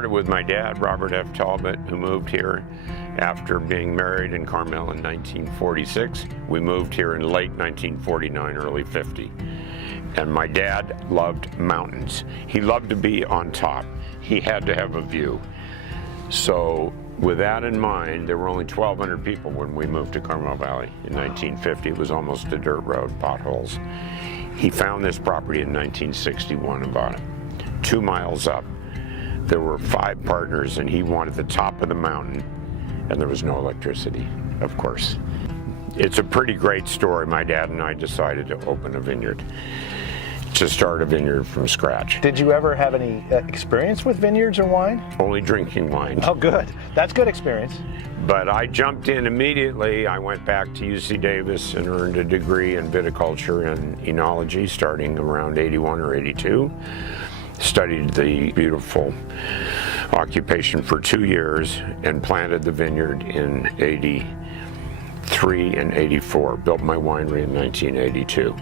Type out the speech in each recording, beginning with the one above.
started with my dad, Robert F. Talbott, who moved here after being married in Carmel in 1946. We moved here in late 1949, early 50. And my dad loved mountains. He loved to be on top. He had to have a view. So with that in mind, there were only 1,200 people when we moved to Carmel Valley in 1950. It was almost a dirt road, potholes. He found this property in 1961 and bought it. 2 miles up, there were 5 partners, and he wanted the top of the mountain, and there was no electricity, of course. It's a pretty great story. My dad and I decided to open a vineyard, to start a vineyard from scratch. Did you ever have any experience with vineyards or wine? Only drinking wine. Oh, good. That's good experience. But I jumped in immediately. I went back to UC Davis and earned a degree in viticulture and enology starting around 81 or 82. Studied the beautiful occupation for 2 years and planted the vineyard in 83 and 84. Built my winery in 1982.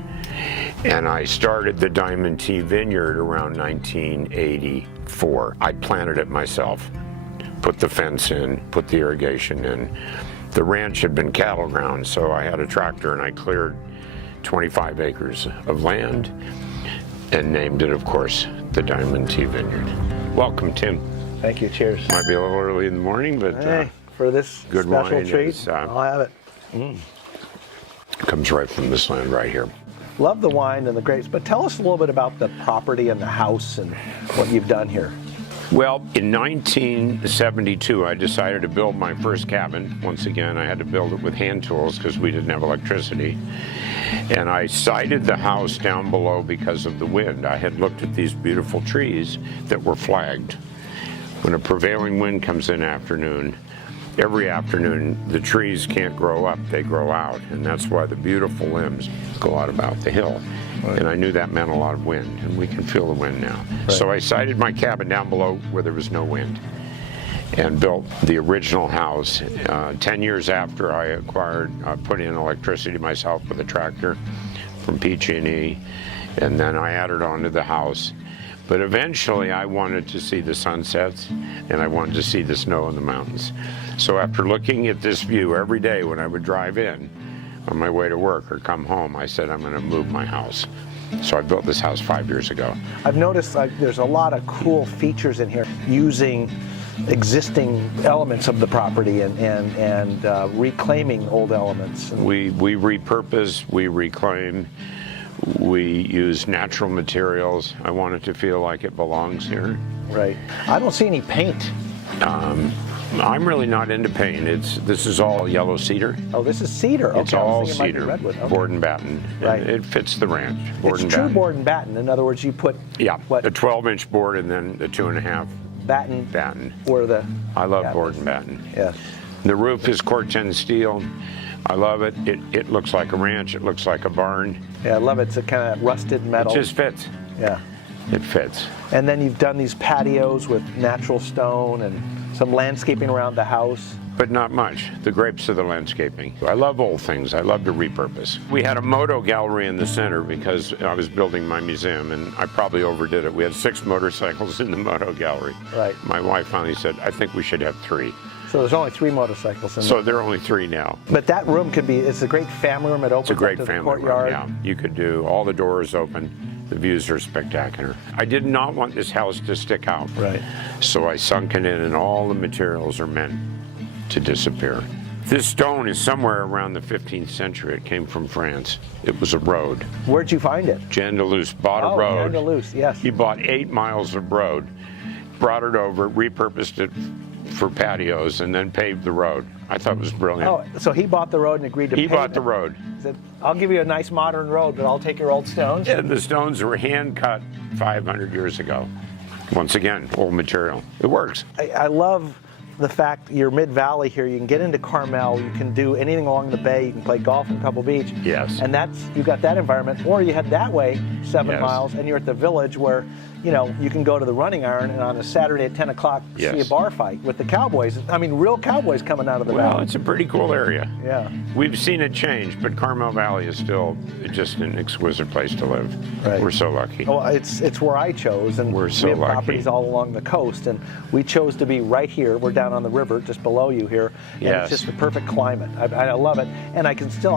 And I started the Diamond Tea Vineyard around 1984. I planted it myself, put the fence in, put the irrigation in. The ranch had been cattle ground, so I had a tractor and I cleared 25 acres of land and named it, of course, the Diamond Tea Vineyard. Welcome, Tim. Thank you. Cheers. Might be a little early in the morning, but hey, for this good special wine treat, is, I'll have it. Comes right from this land right here. Love the wine and the grapes, but tell us a little bit about the property and the house and what you've done here. Well, in 1972, I decided to build my first cabin. Once again, I had to build it with hand tools because we didn't have electricity. And I sited the house down below because of the wind. I had looked at these beautiful trees that were flagged. When a prevailing wind comes in every afternoon, the trees can't grow up, they grow out. And that's why the beautiful limbs go out about the hill. Right. And I knew that meant a lot of wind, and we can feel the wind now. Right. So I sited my cabin down below where there was no wind and built the original house. 10 years after I put in electricity myself with a tractor from PG&E, and then I added on to the house. But eventually I wanted to see the sunsets, and I wanted to see the snow in the mountains. So after looking at this view every day when I would drive in on my way to work or come home, I said, I'm going to move my house. So I built this house 5 years ago. I've noticed there's a lot of cool features in here using existing elements of the property and reclaiming old elements. We repurpose, we reclaim, we use natural materials. I want it to feel like it belongs here. Right. I don't see any paint. I'm really not into paint. This is all yellow cedar. Oh, this is cedar. Okay, it's all cedar. It might be redwood. Okay. Board and batten. Right. It fits the ranch. It's true board and batten. In other words, you put a 12-inch board and then the 2.5 batten. Or the I love board and batten. Yes. The roof is corten steel. I love it. It looks like a ranch. It looks like a barn. Yeah, I love it. It's a kind of rusted metal. It just fits. Yeah. It fits. And then you've done these patios with natural stone and some landscaping around the house. But not much. The grapes are the landscaping. I love old things. I love to repurpose. We had a moto gallery in the center because I was building my museum, and I probably overdid it. We had 6 motorcycles in the moto gallery. Right. My wife finally said, I think we should have 3. So there's only 3 motorcycles in there. So there are only 3 now. But that room could be, it's a great family room. It opens up to the courtyard. Yeah, you could do all the doors open. The views are spectacular. I did not want this house to stick out. Right. So I sunk it in, and all the materials are meant to disappear. This stone is somewhere around the 15th century. It came from France. It was a road. Where'd you find it? Jean Deluce bought a road. Jean Deluce, yes. He bought 8 miles of road, brought it over, repurposed it for patios, and then paved the road. I thought it was brilliant. Oh, so he bought the road and agreed to pave it? He bought the road. He said, I'll give you a nice modern road, but I'll take your old stones. And the stones were hand cut 500 years ago. Once again, old material. It works. I love the fact you're mid-valley here. You can get into Carmel. You can do anything along the bay. You can play golf in Pebble Beach. Yes. And you got that environment. Or you head that way 7 miles, and you're at the village where you know, you can go to the Running Iron and on a Saturday at 10 o'clock see a Yes. bar fight with the cowboys. I mean, real cowboys coming out of the Well, valley. it's a pretty cool area. Yeah. We've seen it change, but Carmel Valley is still just an exquisite place to live. Right. We're so lucky. Well, it's where I chose, and We're so we have lucky. properties all along the coast, and we chose to be right here. We're down on the river, just below you here, and Yes. it's just the perfect climate. I love it, and I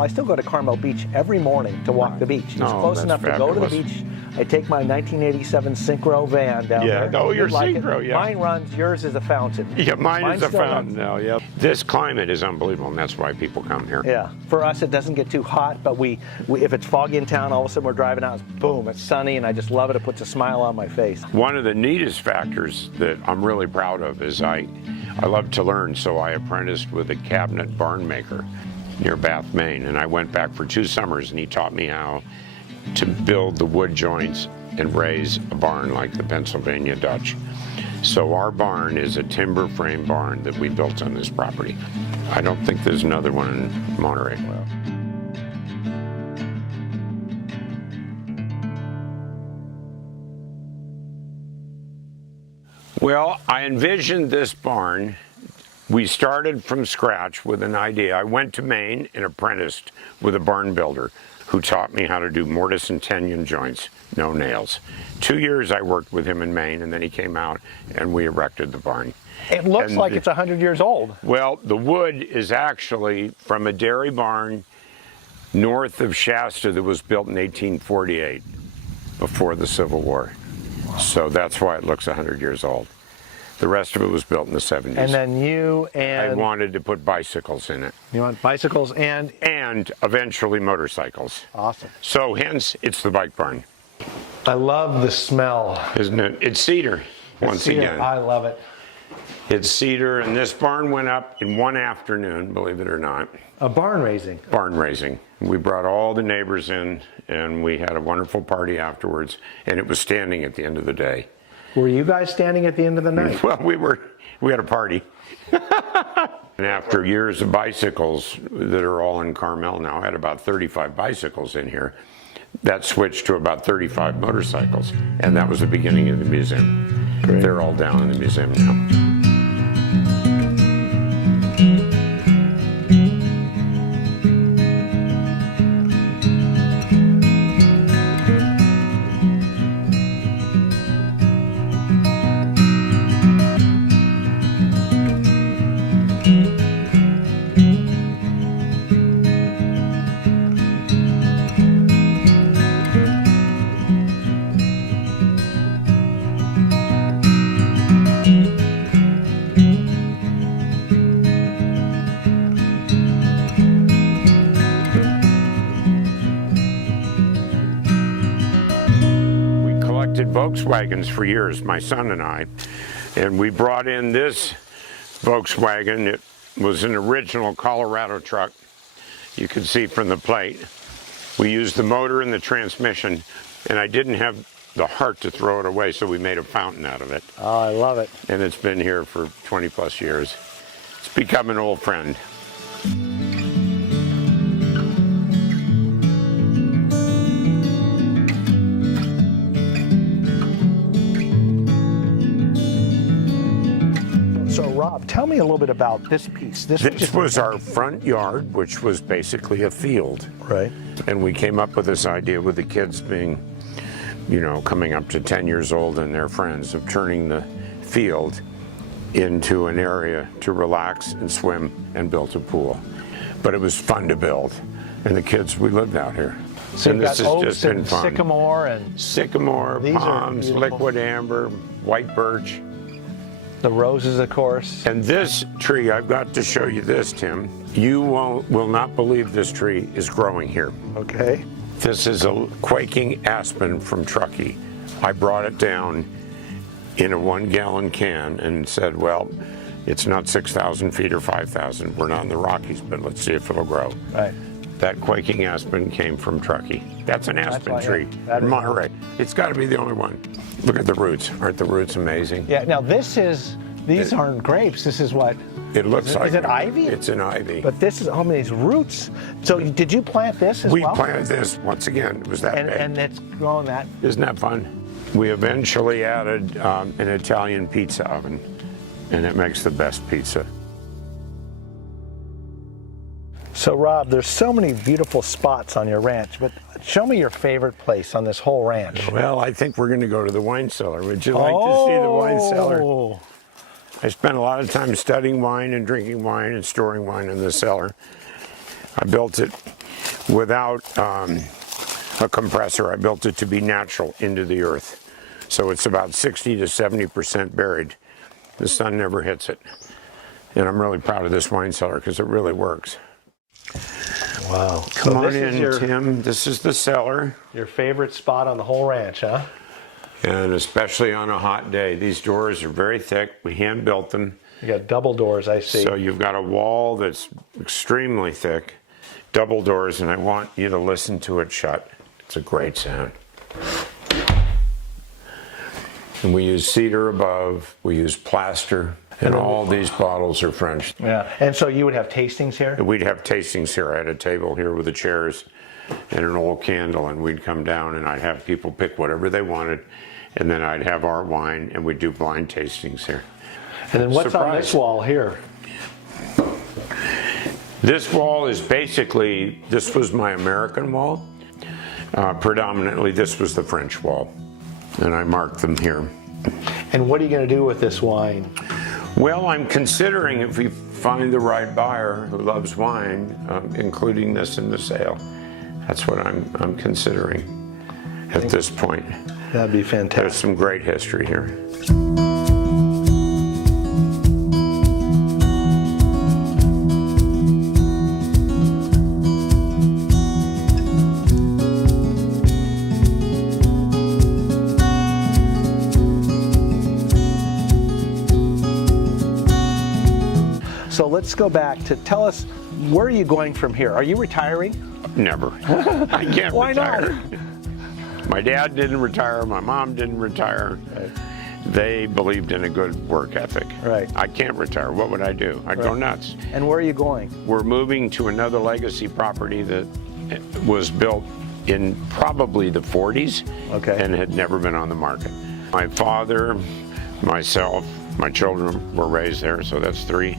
still go to Carmel Beach every morning to walk the beach. It's Oh, close that's enough to go to the fabulous. beach. I take my 1987 Synchro van down Yeah. there. Oh, your You'd like it. Synchro, yeah. Mine runs. Yours is a fountain. Yeah, mine Mine's is a still fountain now. Yeah. This climate is unbelievable, and that's why people come here. Yeah, for us it doesn't get too hot, but we if it's foggy in town, all of a sudden we're driving out, boom, it's sunny, and I just love it. It puts a smile on my face. One of the neatest factors that I'm really proud of is I love to learn, so I apprenticed with a cabinet barn maker near Bath, Maine, and I went back for 2 summers, and he taught me how to build the wood joints and raise a barn like the Pennsylvania Dutch. So our barn is a timber frame barn that we built on this property. I don't think there's another one in Monterey. Well, I envisioned this barn. We started from scratch with an idea. I went to Maine and apprenticed with a barn builder who taught me how to do mortise and tenon joints, no nails. 2 years I worked with him in Maine, and then he came out and we erected the barn. It looks And like it's 100 years old. Well, the wood is actually from a dairy barn north of Shasta that was built in 1848, before the Civil War. So that's why it looks 100 years old. The rest of it was built in the 70s. And then you I and wanted to put bicycles in it, you want bicycles and eventually motorcycles. awesome. So hence, it's the bike barn, I love the smell. isn't it? It's cedar, once Cedar, again. I love it. It's cedar, and this barn went up in one afternoon, believe it or not. A barn raising. Barn raising. We brought all the neighbors in, and we had a wonderful party afterwards, and it was standing at the end of the day. Were you guys standing at the end of the night? Well, we had a party. And after years of bicycles that are all in Carmel now, I had about 35 bicycles in here. That switched to about 35 motorcycles, and that was the beginning of the museum. Great. They're all down in the museum now. Volkswagens for years, my son and I, and we brought in this Volkswagen. It was an original Colorado truck. You can see from the plate. We used the motor and the transmission, and I didn't have the heart to throw it away, so we made a fountain out of it. Oh, I love it. And it's been here for 20 plus years. It's become an old friend. So, Rob, tell me a little bit about this piece. This was our front yard, which was basically a field. Right. And we came up with this idea with the kids being, you know, coming up to 10 years old and their friends, of turning the field into an area to relax and swim, and built a pool. But it was fun to build. And the kids, we lived out here. So and you've this got has oaks just been and fun. sycamore, Sycamore, These are palms, beautiful. liquid amber, white birch. the roses, of course. And this tree, I've got to show you this, Tim. You will not believe this tree is growing here. Okay. This is a quaking aspen from Truckee. I brought it down in a 1-gallon can and said, well, it's not 6,000 feet or 5,000. We're not in the Rockies, but let's see if it'll grow. Right. That quaking aspen came from Truckee. That's an aspen why, yeah, tree that in is- Monterey. It's got to be the only one. Look at the roots. Aren't the roots amazing? Yeah. Now these aren't grapes. This is what. It looks like Is it ivy? It's an ivy. But this is how many roots. So did you plant this as We well? planted this once again. It was that big. And it's growing that. Isn't that fun? We eventually added an Italian pizza oven, and it makes the best pizza. So Rob, there's so many beautiful spots on your ranch, but show me your favorite place on this whole ranch. Well, I think we're going to go to the wine cellar. Would you like to see the wine cellar? I spent a lot of time studying wine and drinking wine and storing wine in the cellar. I built it without a compressor. I built it to be natural into the earth. So it's about 60 to 70% buried. The sun never hits it. And I'm really proud of this wine cellar because it really works. Wow. Come on in, Tim. This is the cellar. Your favorite spot on the whole ranch, huh? And especially on a hot day. These doors are very thick. We hand built them. You got double doors, I see. So you've got a wall that's extremely thick, double doors, and I want you to listen to it shut. It's a great sound. And we use cedar above, we use plaster, and all these bottles are French. Yeah. And so you would have tastings here? We'd have tastings here. I had a table here with the chairs and an old candle, and we'd come down and I'd have people pick whatever they wanted, and then I'd have our wine, and we'd do blind tastings here. And then what's on this wall here? This wall is basically, this was my American wall. Predominantly, this was the French wall, and I marked them here. And what are you going to do with this wine? Well, I'm considering, if we find the right buyer who loves wine, including this in the sale. That's what I'm considering at this point. That'd be fantastic. There's some great history here. So let's go back to tell us, where are you going from here? Are you retiring? Never. I can't Why retire. not? My dad didn't retire. My mom didn't retire. Right. They believed in a good work ethic. Right. I can't retire. What would I do? I'd go nuts. And where are you going? We're moving to another legacy property that was built in probably the 40s and had never been on the market. My father, myself, my children were raised there, so that's three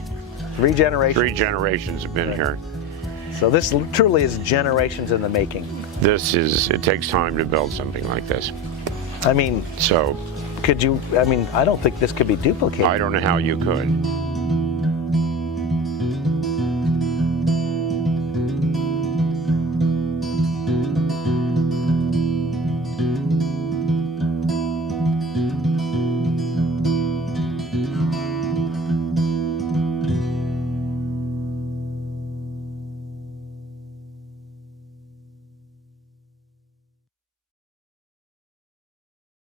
generations. 3 generations have been here. So this truly is generations in the making. It takes time to build something like this. I mean, So I don't think this could be duplicated. I don't know how you could.